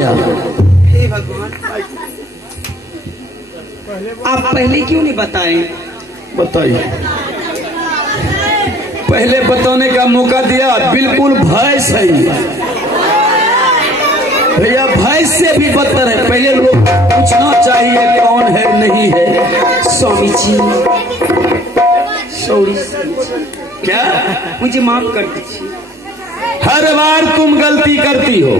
गया। हे भगवान, आप पहले क्यों नहीं बताए? बताइए, पहले बताने का मौका दिया, बिल्कुल भय सही भैया, भय से भी बदतर है। पहले लोग पूछना चाहिए कौन है नहीं है। स्वामी जी सॉरी, क्या मुझे माफ कर दीजिए। हर बार तुम गलती करती हो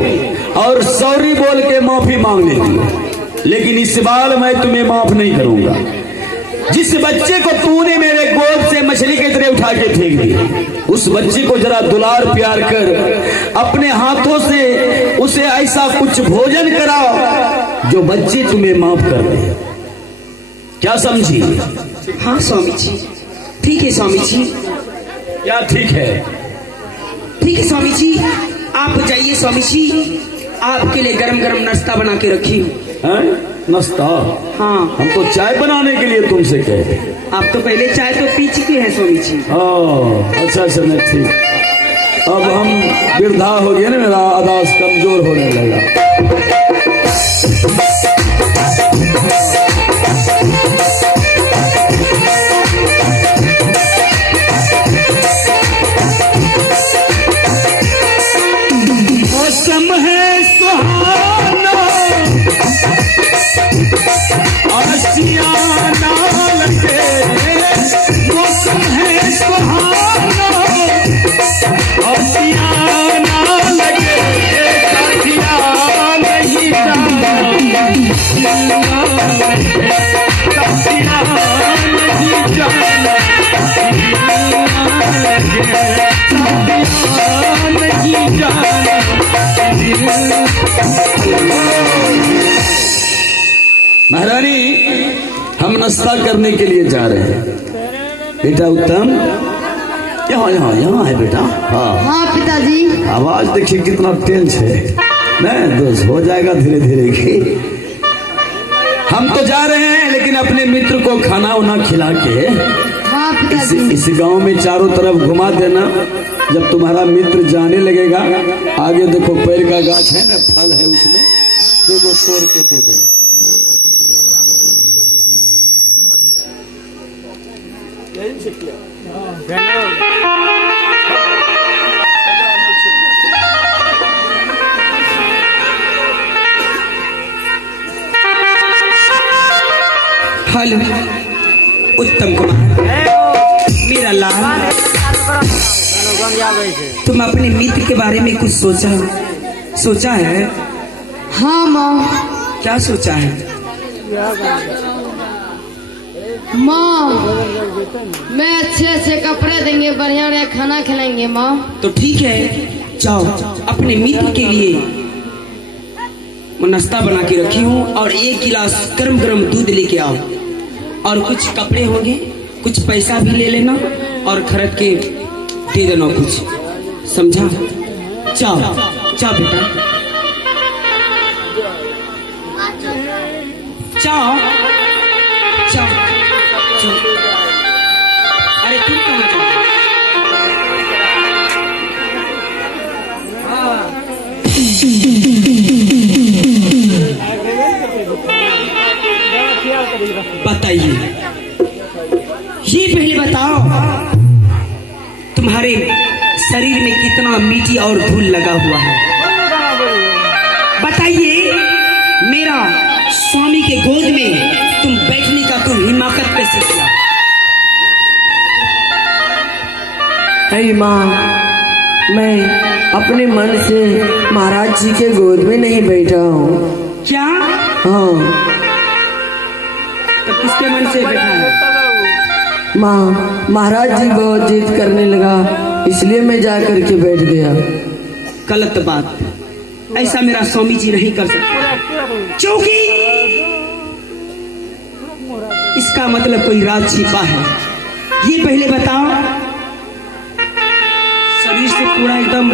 और सॉरी बोल के माफी मांग लेती हो, लेकिन इस बार मैं तुम्हें माफ नहीं करूंगा। जिस बच्चे को तूने मेरे गोद से मछली की तरह उठा के फेंक दी, उस बच्चे को जरा दुलार प्यार कर अपने हाथों से उसे ऐसा कुछ भोजन कराओ जो बच्चे तुम्हें माफ कर दे। क्या समझी? हाँ स्वामी जी, ठीक है स्वामी जी। क्या ठीक है? ठीक है स्वामी जी, आप जाइए स्वामी जी, आपके लिए गरम गरम नाश्ता बना के रखी हूँ। नाश्ता? हाँ, हम तो चाय बनाने के लिए तुमसे कहे। आप तो पहले चाय तो पी चुके हैं स्वामी जी। अच्छा अच्छा, नहीं ठीक। अब हम वृद्धा हो गए ना, मेरा आवाज कमजोर होने लगा। मौसम है सुहाना, आशियाना लगे, मौसम है सुहाना, आशियाना लगे, साथिया नहीं जाना, साथिया नहीं जाना, नहीं जाना। महारानी, हम नाश्ता करने के लिए जा रहे हैं। बेटा उत्तम, यहाँ यहाँ यहाँ है बेटा। हाँ पिताजी। आवाज देखिए कितना तेज है। नहीं दोस्त, हो जाएगा धीरे धीरे की। हम तो जा रहे हैं, लेकिन अपने मित्र को खाना उना खिला के हाँ पिताजी। इस गांव में चारों तरफ घुमा देना। जब तुम्हारा मित्र जाने लगेगा, आगे देखो पेड़ का गाछ है ना, फल है उसमें, दो तोड़ के दे दे। हेलो उत्तम कुमार, मेरा लाल, तुम अपने मित्र के बारे में कुछ सोचा है? हाँ माँ। क्या सोचा है? माँ, मैं अच्छे अच्छे कपड़े देंगे, बढ़िया बढ़िया खाना खिलाएंगे माँ। तो ठीक है, जाओ अपने मित्र के लिए नाश्ता बना के रखी हूँ, और 1 गिलास गरम गरम दूध लेके आओ, और कुछ कपड़े होंगे, कुछ पैसा भी ले लेना और खरीद के दे देना कुछ, समझा? जाओ जाओ बेटा, जाओ जाओ जाओ। अरे तुम कहाँ जाओ? बताइए, ये पहले बताओ, तुम्हारे शरीर में कितना मिट्टी और धूल लगा हुआ है? बताइए, मेरा स्वामी के गोद में तुम बैठने का तुम हिम्मत कैसे किया? अरे माँ, मैं अपने मन से महाराज जी के गोद में नहीं बैठा हूँ। क्या? हाँ। तो किसके मन से बैठा है? माँ, महाराज जी बहुत जिद करने लगा, इसलिए मैं जा करके बैठ गया। गलत बात, ऐसा मेरा स्वामी जी नहीं कर सकते, क्योंकि इसका मतलब कोई राज छिपा है। ये पहले बताओ, शरीर से पूरा एकदम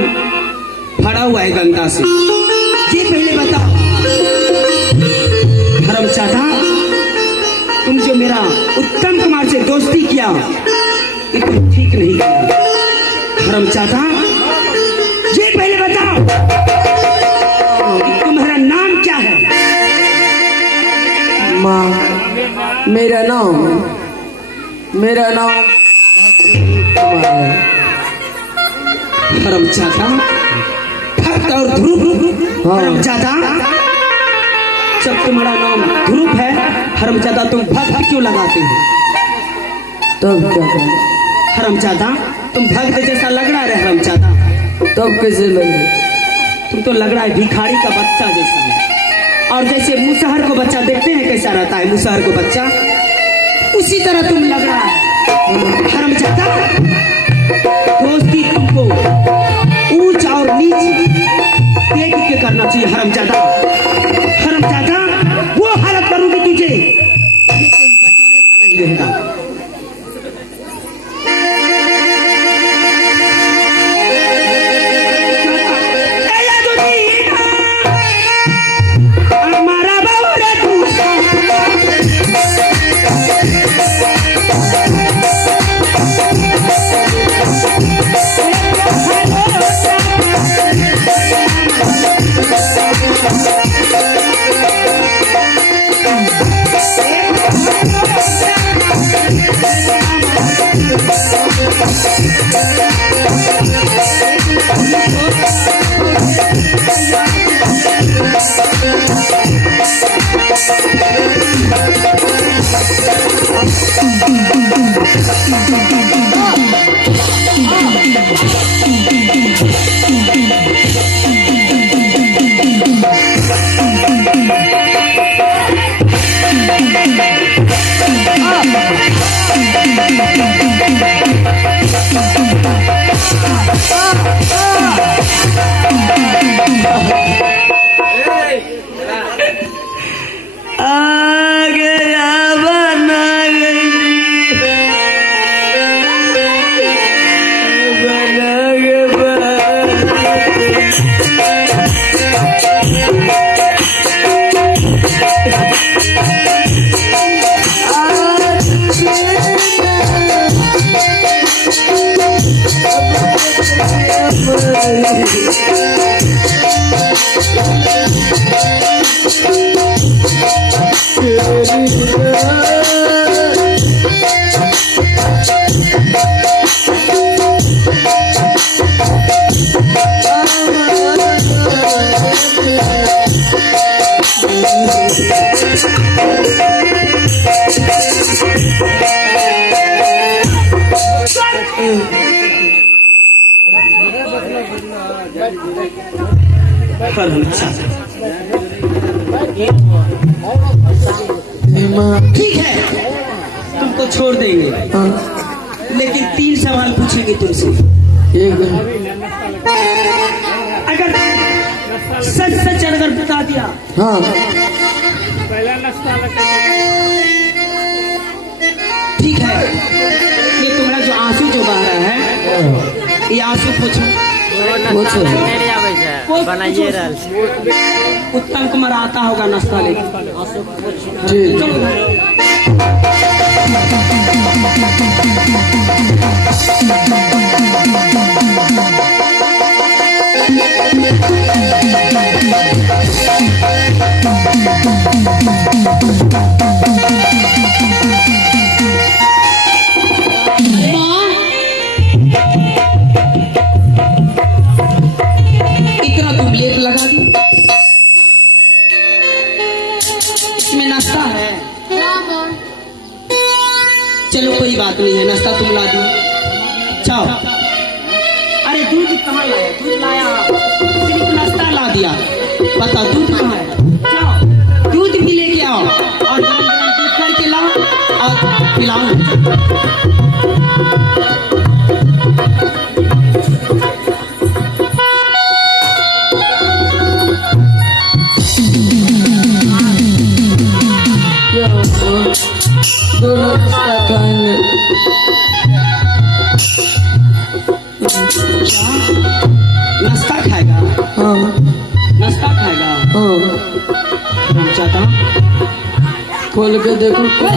भरा हुआ है गंगा से, ये पहले बताओ। धर्मचाचा, तुम जो मेरा उत्तम कुमार से दोस्ती किया, ये तुम ठीक नहीं किया। धर्मचाचा, ये पहले बताओ कि तुम्हारा नाम माँ मेरा नाम कुमार है। हरमजादा, भक्त और ध्रुव। हाँ। हरमजादा, जब तुम्हारा नाम ध्रुव है, हरमजादा तुम भक्त क्यों लगाते हो? तब क्या करें? हरमजादा, तुम भक्त जैसा लग रहा है हरमजादा। तब कैसे लगे? तुम तो लग रहा है भिखारी का बच्चा जैसा है। और जैसे मुसहर को बच्चा देखते हैं कैसा रहता है मुसहर को बच्चा, उसी तरह तुम लग रहा है हरमजादा। दोस्ती तुमको ऊंच और नीच देख के करना चाहिए हरमजादा। हरमजादा, वो हालत करूंगी तुझे नहीं रहता। ठीक है, तुमको छोड़ देंगे, लेकिन 3 सवाल पूछेंगे तुमसे। अगर सच सच अगर बता दिया, हाँ ठीक है, ये तुम्हारा जो आंसू जो बह रहा है, ये आंसू पूछो। उत्तम कुमार आता होगा नाश्ता लेके। इतना तुम लेट लगा दी, इसमें नाश्ता है। चलो कोई बात नहीं है, नाश्ता तुम ला दी। जाओ। अरे दूध कहाँ लाया? दूध लाया, सिर्फ नाश्ता ला दिया। बता दूध कहाँ है? जाओ दूध भी लेके आओ और गरम गरम दूध करके लाओ और पिलाओ। नाश्ता खाएगा? हाँ नाश्ता खाएगा? हाँ चाहता खोल के देखो क्या